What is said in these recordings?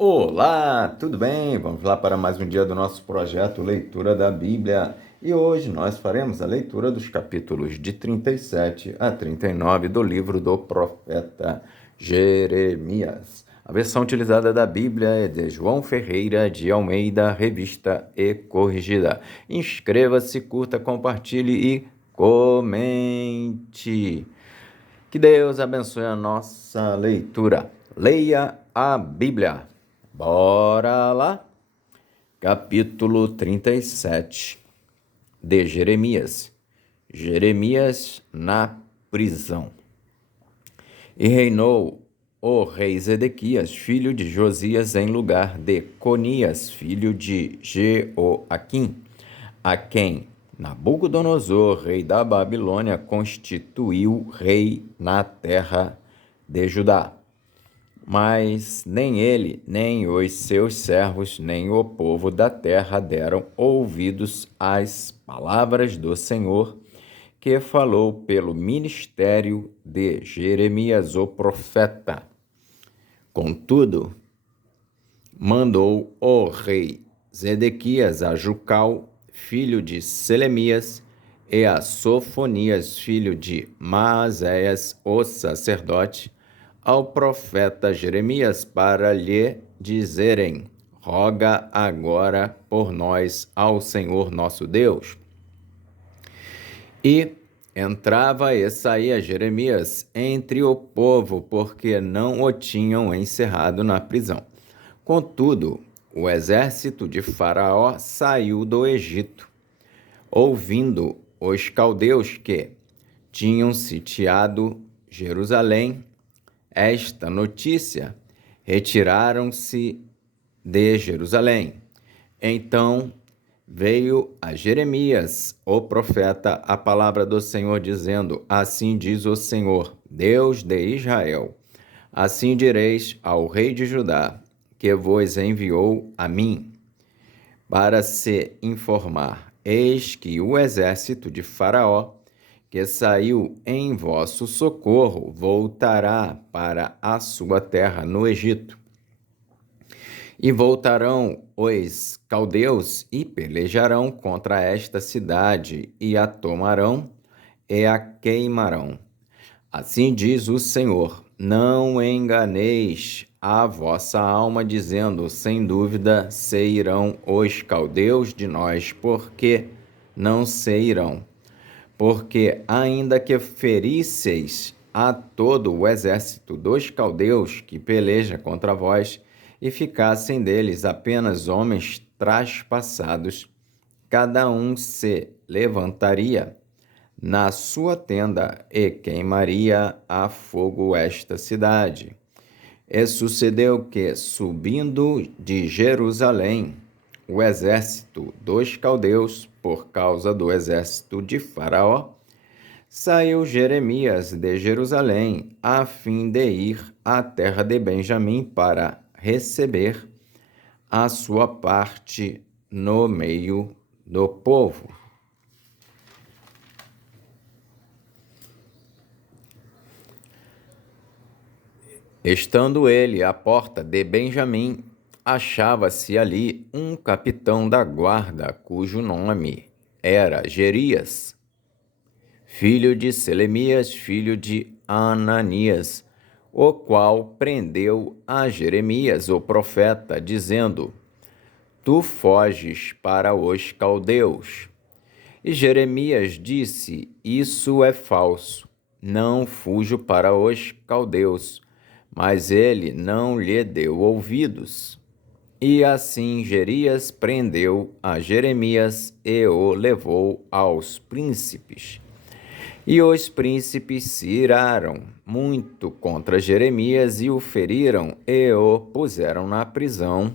Olá, tudo bem? Vamos lá para mais um dia do nosso projeto Leitura da Bíblia. E hoje nós faremos a leitura dos capítulos de 37 a 39 do livro do profeta Jeremias. A versão utilizada da Bíblia é de João Ferreira de Almeida, revista e corrigida. Inscreva-se, curta, compartilhe e comente. Que Deus abençoe a nossa leitura. Leia a Bíblia. Bora lá? Capítulo 37 de Jeremias. Jeremias na prisão. E reinou o rei Zedequias, filho de Josias, em lugar de Conias, filho de Jeoaquim, a quem Nabucodonosor, rei da Babilônia, constituiu rei na terra de Judá. Mas nem ele, nem os seus servos, nem o povo da terra deram ouvidos às palavras do Senhor, que falou pelo ministério de Jeremias, o profeta. Contudo, mandou o rei Zedequias a Jucal, filho de Selemias, e a Sofonias, filho de Maazéias, o sacerdote, ao profeta Jeremias para lhe dizerem: roga agora por nós ao Senhor nosso Deus. E entrava e saía Jeremias entre o povo, porque não o tinham encerrado na prisão. Contudo, o exército de Faraó saiu do Egito, ouvindo os caldeus que tinham sitiado Jerusalém esta notícia, retiraram-se de Jerusalém. Então veio a Jeremias, o profeta, a palavra do Senhor, dizendo: assim diz o Senhor, Deus de Israel, assim direis ao rei de Judá, que vos enviou a mim, para se informar: eis que o exército de Faraó, que saiu em vosso socorro, voltará para a sua terra no Egito. E voltarão os caldeus e pelejarão contra esta cidade, e a tomarão e a queimarão. Assim diz o Senhor: não enganeis a vossa alma, dizendo: sem dúvida se irão os caldeus de nós, porque não se irão. Porque ainda que ferisseis a todo o exército dos caldeus que peleja contra vós, e ficassem deles apenas homens traspassados, cada um se levantaria na sua tenda e queimaria a fogo esta cidade. E sucedeu que, subindo de Jerusalém, o exército dos caldeus, por causa do exército de Faraó, saiu Jeremias de Jerusalém, a fim de ir à terra de Benjamim para receber a sua parte no meio do povo. Estando ele à porta de Benjamim, achava-se ali um capitão da guarda, cujo nome era Jerias, filho de Selemias, filho de Ananias, o qual prendeu a Jeremias, o profeta, dizendo: tu foges para os caldeus. E Jeremias disse: isso é falso, não fujo para os caldeus. Mas ele não lhe deu ouvidos. E assim Jerias prendeu a Jeremias e o levou aos príncipes. E os príncipes se iraram muito contra Jeremias e o feriram e o puseram na prisão,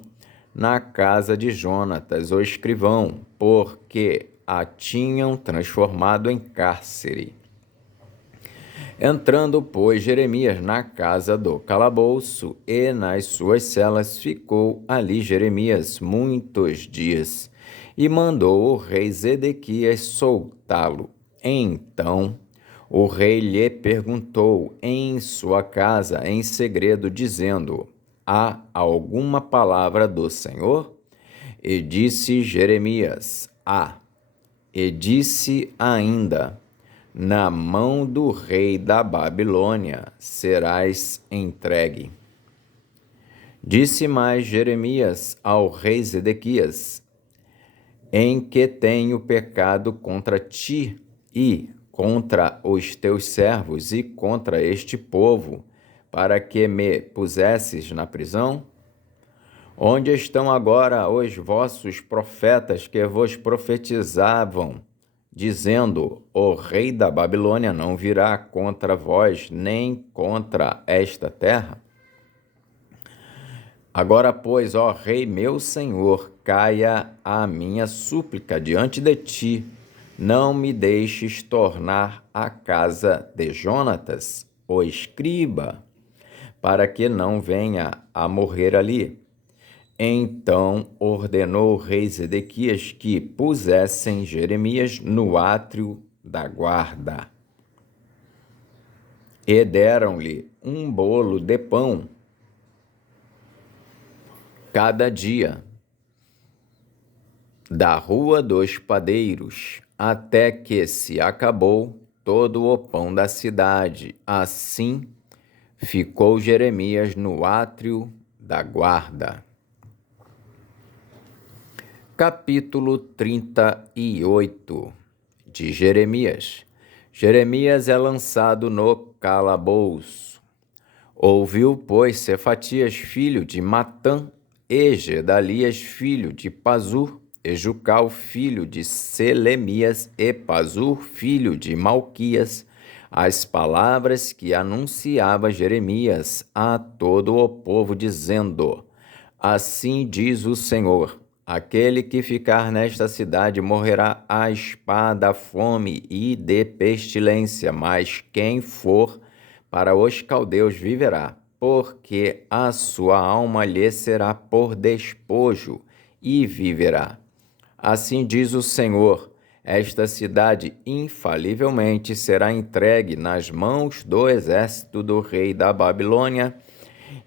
na casa de Jonatas, o escrivão, porque a tinham transformado em cárcere. Entrando, pois, Jeremias na casa do calabouço e nas suas celas, ficou ali Jeremias muitos dias, e mandou o rei Zedequias soltá-lo. Então o rei lhe perguntou em sua casa, em segredo, dizendo: há alguma palavra do Senhor? E disse Jeremias: há. E disse ainda: na mão do rei da Babilônia serás entregue. Disse mais Jeremias ao rei Zedequias: em que tenho pecado contra ti e contra os teus servos e contra este povo, para que me pusesses na prisão? Onde estão agora os vossos profetas que vos profetizavam, dizendo: o rei da Babilônia não virá contra vós, nem contra esta terra? Agora, pois, ó rei meu senhor, caia a minha súplica diante de ti. Não me deixes tornar à casa de Jonatas, o escriba, para que não venha a morrer ali. Então ordenou o rei Zedequias que pusessem Jeremias no átrio da guarda. E deram-lhe um bolo de pão cada dia, da rua dos padeiros, até que se acabou todo o pão da cidade. Assim ficou Jeremias no átrio da guarda. Capítulo 38 de Jeremias. Jeremias é lançado no calabouço. Ouviu, pois, Cefatias, filho de Matã, e Gedalias, filho de Pazur, e Jucal, filho de Selemias, e Pazur, filho de Malquias, as palavras que anunciava Jeremias a todo o povo, dizendo: assim diz o Senhor: aquele que ficar nesta cidade morrerá à espada, à fome e de pestilência, mas quem for para os caldeus viverá, porque a sua alma lhe será por despojo e viverá. Assim diz o Senhor: esta cidade infalivelmente será entregue nas mãos do exército do rei da Babilônia,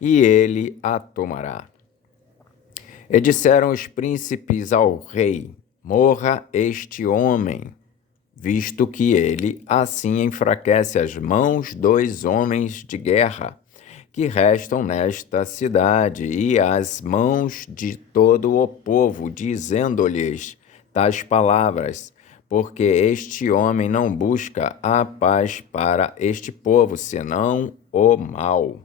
e ele a tomará. E disseram os príncipes ao rei: morra este homem, visto que ele assim enfraquece as mãos dos homens de guerra que restam nesta cidade e as mãos de todo o povo, dizendo-lhes tais palavras: porque este homem não busca a paz para este povo, senão o mal.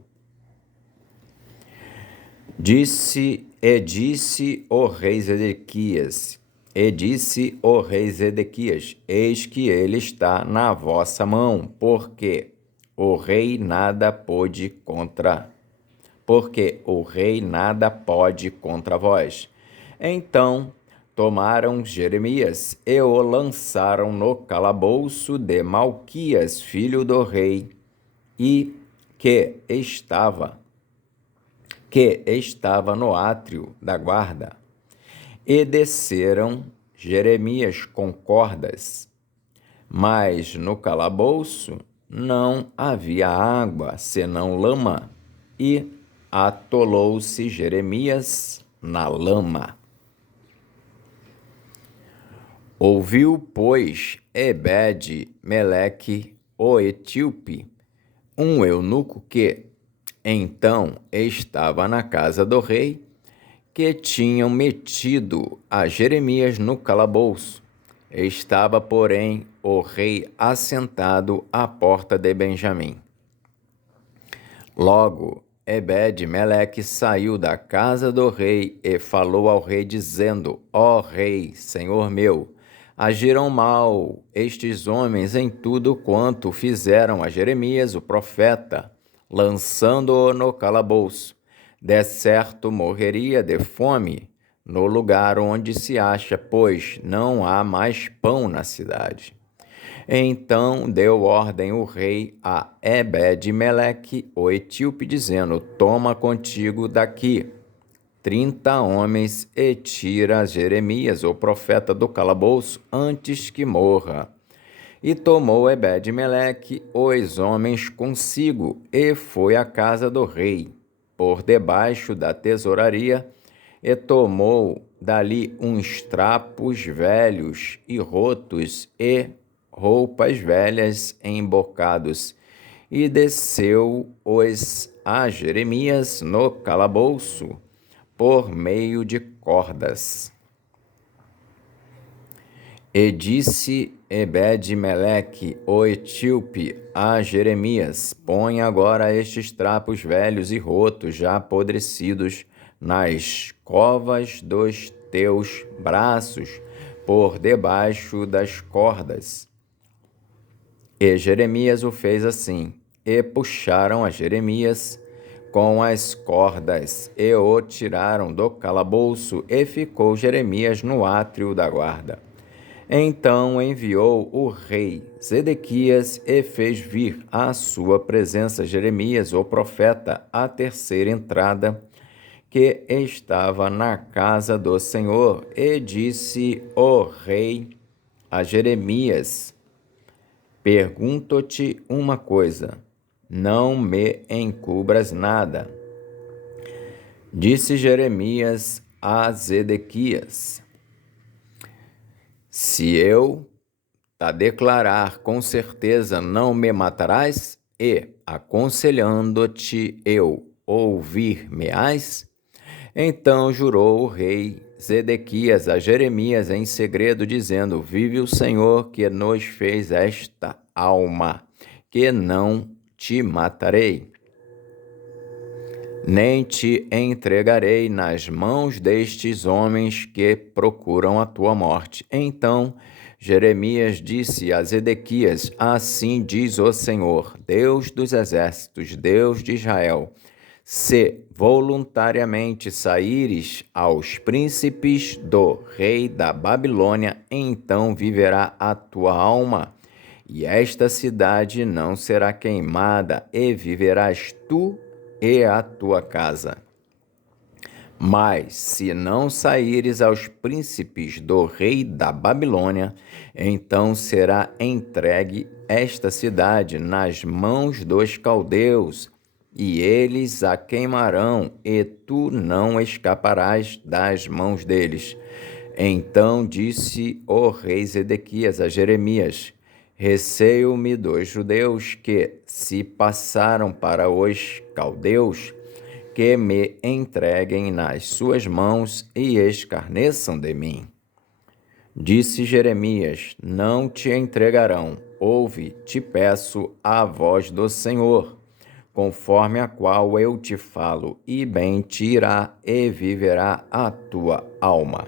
Disse o rei Zedequias, eis que ele está na vossa mão, porque o rei nada pode contra vós. Então tomaram Jeremias e o lançaram no calabouço de Malquias, filho do rei, e que estava no átrio da guarda. E desceram Jeremias com cordas, mas no calabouço não havia água, senão lama, e atolou-se Jeremias na lama. Ouviu, pois, Ebed-Meleque, o etíope, um eunuco que então estava na casa do rei, que tinham metido a Jeremias no calabouço. Estava, porém, o rei assentado à porta de Benjamim. Logo, Ebed-Meleque saiu da casa do rei e falou ao rei, dizendo: ó rei, senhor meu, agiram mal estes homens em tudo quanto fizeram a Jeremias, o profeta, lançando-o no calabouço. De certo morreria de fome no lugar onde se acha, pois não há mais pão na cidade. Então deu ordem o rei a Ebed-Meleque, o etíope, dizendo: toma contigo daqui 30 homens e tira Jeremias, o profeta, do calabouço antes que morra. E tomou Ebed-Meleque os homens consigo e foi à casa do rei. por debaixo da tesouraria, e tomou dali uns trapos velhos e rotos e roupas velhas embocados, e desceu-os a Jeremias no calabouço por meio de cordas. E disse Ebed-Meleque, o etíope, a Jeremias: põe agora estes trapos velhos e rotos, já apodrecidos, nas covas dos teus braços, por debaixo das cordas. E Jeremias o fez assim, e puxaram a Jeremias com as cordas, e o tiraram do calabouço, e ficou Jeremias no átrio da guarda. Então enviou o rei Zedequias e fez vir à sua presença Jeremias, o profeta, à terceira entrada, que estava na casa do Senhor. E disse o rei a Jeremias: pergunto-te uma coisa, não me encubras nada. Disse Jeremias a Zedequias: se eu declarar com certeza não me matarás, e aconselhando-te eu ouvir-me-ás? Então jurou o rei Zedequias a Jeremias em segredo, dizendo: vive o Senhor que nos fez esta alma, que não te matarei, nem te entregarei nas mãos destes homens que procuram a tua morte. Então Jeremias disse a Zedequias: assim diz o Senhor, Deus dos exércitos, Deus de Israel: se voluntariamente saíres aos príncipes do rei da Babilônia, então viverá a tua alma, e esta cidade não será queimada, e viverás tu e a tua casa. Mas se não saíres aos príncipes do rei da Babilônia, então será entregue esta cidade nas mãos dos caldeus, e eles a queimarão, e tu não escaparás das mãos deles. Então disse o rei Zedequias a Jeremias: receio-me dos judeus que se passaram para os caldeus, que me entreguem nas suas mãos e escarneçam de mim. Disse Jeremias: não te entregarão. Ouve, te peço, a voz do Senhor, conforme a qual eu te falo, e bem te irá e viverá a tua alma.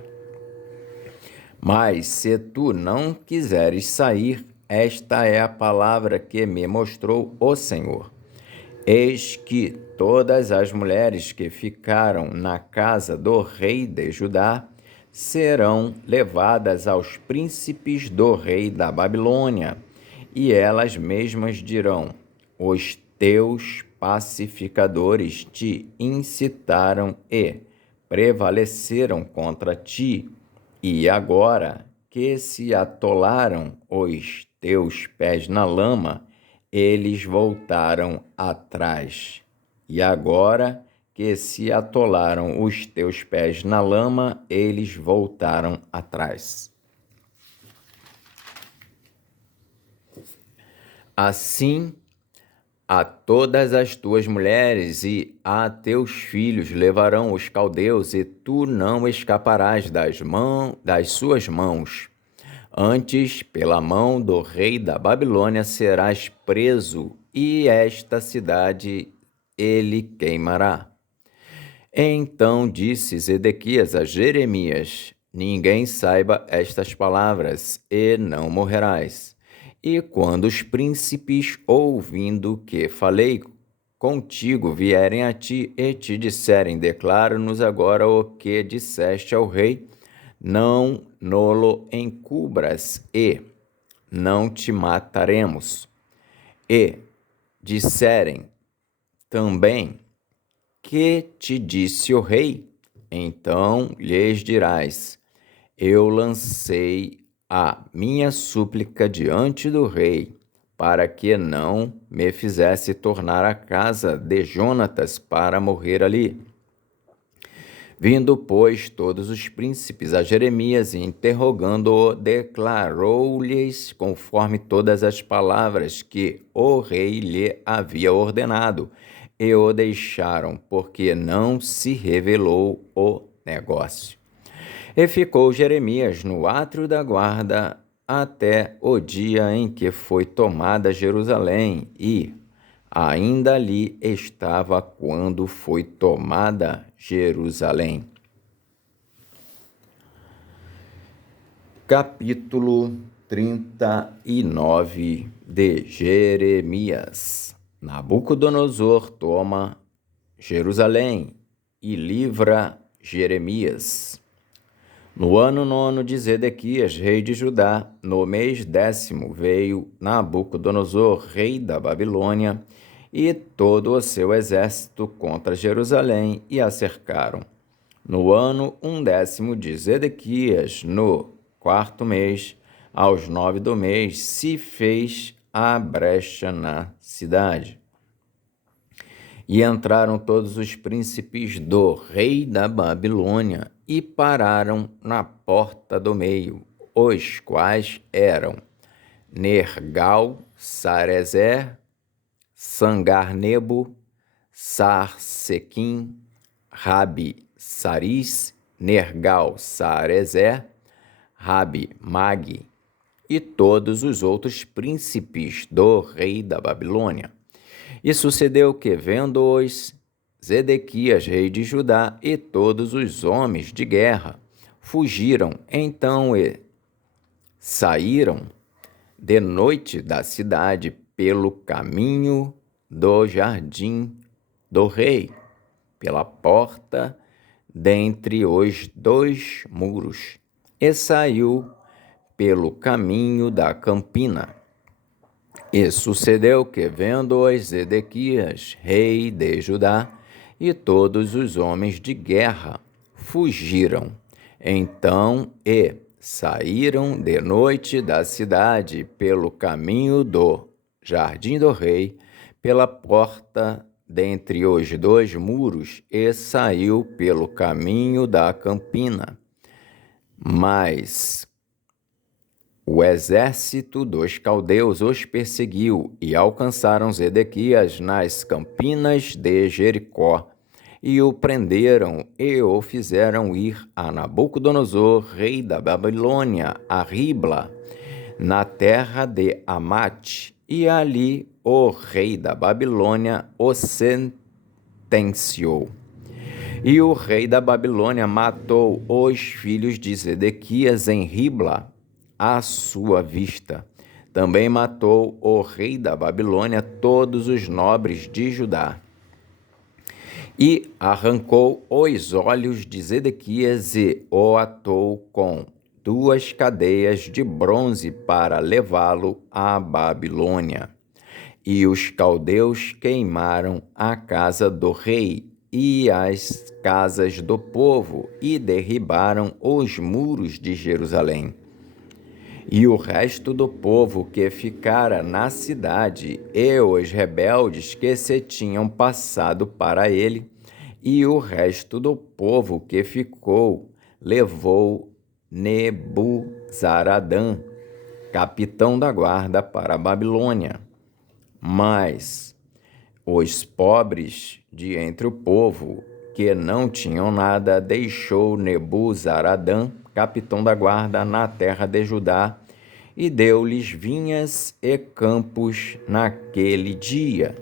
Mas se tu não quiseres sair, esta é a palavra que me mostrou o Senhor. Eis que todas as mulheres que ficaram na casa do rei de Judá serão levadas aos príncipes do rei da Babilônia, e elas mesmas dirão: os teus pacificadores te incitaram e prevaleceram contra ti, e agora que se atolaram os teus pés na lama, eles voltaram atrás. E agora que se atolaram os teus pés na lama, eles voltaram atrás. Assim, a todas as tuas mulheres e a teus filhos levarão os caldeus, e tu não escaparás das suas mãos. Antes, pela mão do rei da Babilônia serás preso, e esta cidade ele queimará. Então disse Zedequias a Jeremias: ninguém saiba estas palavras, e não morrerás. E quando os príncipes, ouvindo que falei contigo, vierem a ti e te disserem: declara-nos agora o que disseste ao rei, não nolo encubras, e não te mataremos. E disserem também: que te disse o rei? Então lhes dirás: eu lancei a minha súplica diante do rei, para que não me fizesse tornar à casa de Jonatas para morrer ali. Vindo, pois, todos os príncipes a Jeremias e interrogando-o, declarou-lhes conforme todas as palavras que o rei lhe havia ordenado, e o deixaram, porque não se revelou o negócio. E ficou Jeremias no átrio da guarda até o dia em que foi tomada Jerusalém, e ainda ali estava quando foi tomada Jerusalém. Capítulo 39 de Jeremias. Nabucodonosor toma Jerusalém e livra Jeremias. No ano 9 de Zedequias, rei de Judá, no mês 10º, veio Nabucodonosor, rei da Babilônia, e todo o seu exército contra Jerusalém, e a cercaram. No ano 11º de Zedequias, no 4º mês, aos 9 do mês, se fez a brecha na cidade. E entraram todos os príncipes do rei da Babilônia e pararam na porta do meio, os quais eram Nergal-Sarezer, Sangar-Nebo, Sarsequim, Rabi-Saris, Nergal-Sarezer, Rabi-Magi e todos os outros príncipes do rei da Babilônia. E sucedeu que, vendo-os, Zedequias, rei de Judá, e todos os homens de guerra fugiram então e saíram de noite da cidade pelo caminho do jardim do rei, pela porta dentre os dois muros, e saiu pelo caminho da campina. E sucedeu que, vendo-os Zedequias, rei de Judá, e todos os homens de guerra fugiram. Então saíram de noite da cidade pelo caminho do jardim do rei, pela porta dentre os dois muros, e saiu pelo caminho da campina. Mas o exército dos caldeus os perseguiu e alcançaram Zedequias nas campinas de Jericó, e o prenderam e o fizeram ir a Nabucodonosor, rei da Babilônia, a Ribla, na terra de Amate, e ali o rei da Babilônia o sentenciou. E o rei da Babilônia matou os filhos de Zedequias em Ribla, à sua vista. Também matou o rei da Babilônia todos os nobres de Judá. E arrancou os olhos de Zedequias e o atou com 2 cadeias de bronze para levá-lo à Babilônia. E os caldeus queimaram a casa do rei e as casas do povo, e derribaram os muros de Jerusalém. E o resto do povo que ficara na cidade, e os rebeldes que se tinham passado para ele, e o resto do povo que ficou, levou Nebuzaradã, capitão da guarda, para a Babilônia. Mas os pobres de entre o povo, que não tinham nada, deixou Nebuzaradã, capitão da guarda, na terra de Judá, e deu-lhes vinhas e campos naquele dia.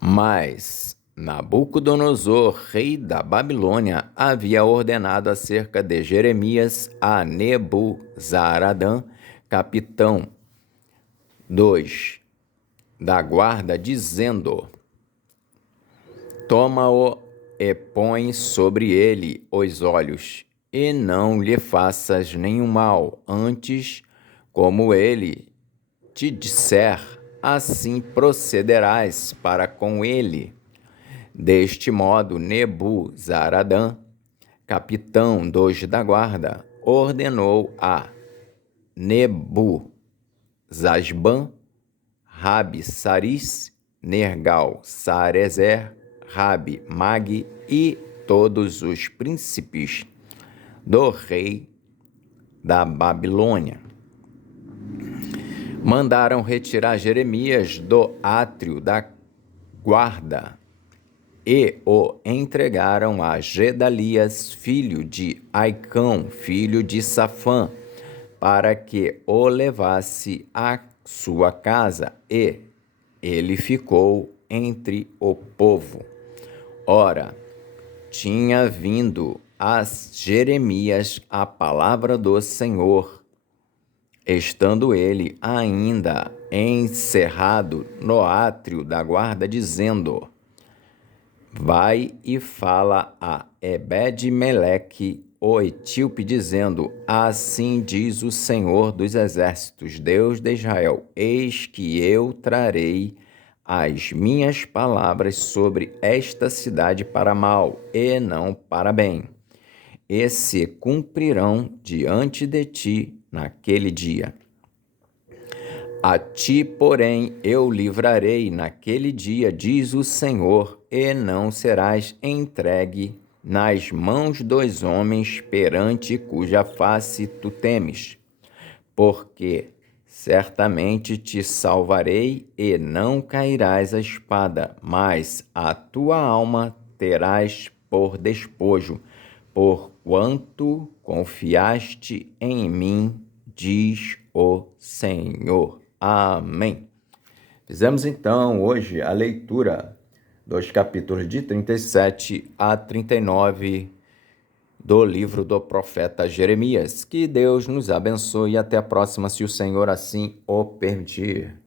Mas Nabucodonosor, rei da Babilônia, havia ordenado acerca de Jeremias a Nebuzaradã, capitão 2 da guarda, dizendo: toma-o e põe sobre ele os olhos, e não lhe faças nenhum mal, antes, como ele te disser, assim procederás para com ele. Deste modo, Nebuzaradã, capitão 2 da guarda, ordenou a Nebuzaradã, Zasban, Rabi Saris, Nergal Sarezer, Rabi Mag e todos os príncipes do rei da Babilônia. Mandaram retirar Jeremias do átrio da guarda e o entregaram a Gedalias, filho de Aicão, filho de Safã, para que o levasse à sua casa, e ele ficou entre o povo. Ora, tinha vindo a Jeremias a palavra do Senhor, estando ele ainda encerrado no átrio da guarda, dizendo: vai e fala a Ebed-Meleque, o etíope, dizendo: assim diz o Senhor dos exércitos, Deus de Israel, eis que eu trarei as minhas palavras sobre esta cidade para mal e não para bem, e se cumprirão diante de ti naquele dia. A ti, porém, eu livrarei naquele dia, diz o Senhor, e não serás entregue nas mãos dos homens perante cuja face tu temes, porque certamente te salvarei e não cairás a espada, mas a tua alma terás por despojo, porquanto confiaste em mim, diz o Senhor. Amém. Fizemos então hoje a leitura dos capítulos de 37 a 39 do livro do profeta Jeremias. Que Deus nos abençoe e até a próxima, se o Senhor assim o permitir.